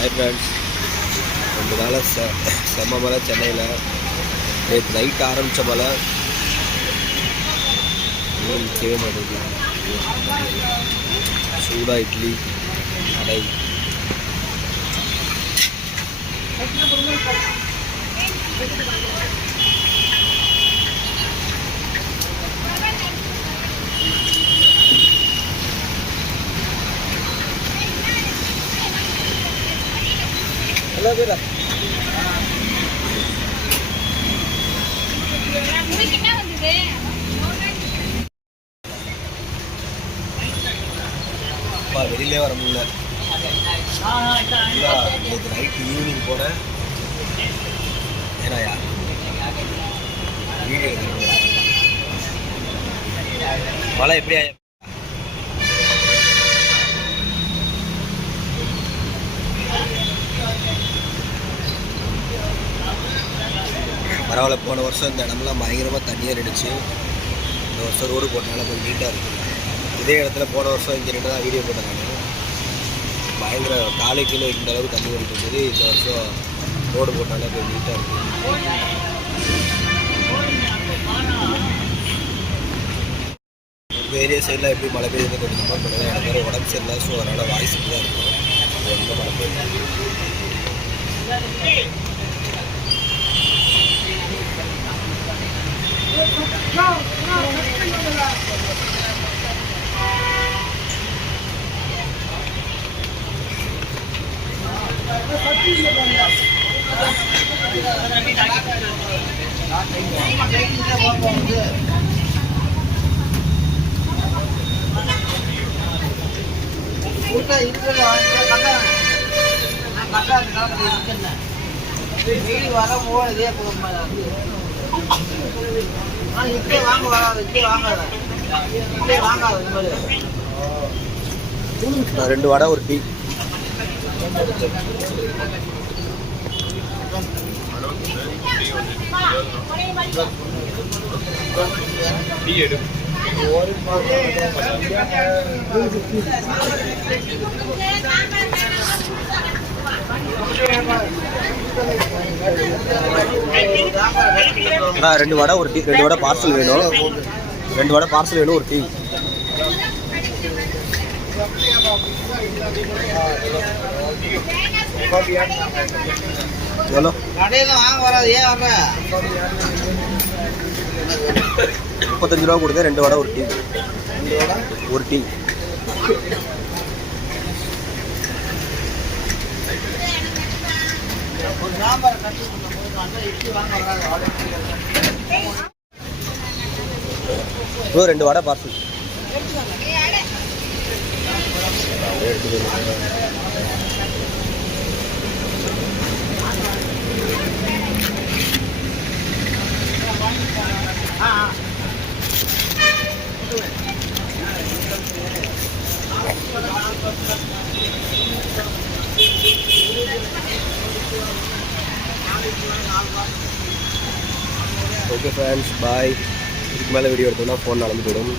Hi friends, 2 நாளாக செம்ம மழை சென்னையில். நேற்று நைட் ஆரம்பித்த மழை இன்னும் நிற்கவே மாட்டேங்குது. சூடாக இட்லி அடை. ஹலோ பேரா அப்பா வெளியிலே வர முடியல. நேற்று நைட்டு ஈவினிங் போனேன். ஏனாயா வீடியோ மழை எப்படி ஆயா? பரவாயில்ல, போன வருஷம் இந்த இடம்லாம் பயங்கரமாக தண்ணியாக இருந்துச்சு. இந்த வருஷம் ரோடு போட்டனால கொஞ்சம் நீட்டாக இருக்குது. இதே இடத்துல போன வருஷம் இங்கே ரெண்டு தான் வீடியோ போட்டேன் நான். பயங்கர காலை கீழே இந்த அளவுக்கு தண்ணி ஓடிட்டு இருந்தது. இந்த வருஷம் ரோடு போட்டனால கொஞ்சம் நீட்டாக இருக்குது. உங்கள் ஏரியா சைடில் எப்படி மழை பெய்யுது கொஞ்சம் கமெண்ட் பண்ணுங்கள். எனக்கு வேறு உடம்பு சரியில்லை, ஸோ அதனால் வாய்ஸ் இப்படி தான் இருக்கும். ரொம்ப மழை பெய்யுது. ரெண்டு வடை ஒரு டீ. டீ எடு. ரெண்டு வடை ஒரு டீ. 2 வடை பார்சல் வேணும். 2 வடை பார்சல் வேணும், ஒரு டீ. எவ்வளோ? 35 ரூபா கொடுங்க. 2 வடை ஒரு டீ. ஒரு டீ. ப்ரோ 2 வடை பார்சல். ஓகே ஃப்ரெண்ட்ஸ், பாய். இதுக்கு மேலே வீடியோ எடுத்தோம்னா ஃபோன் நடந்து போயிடும்.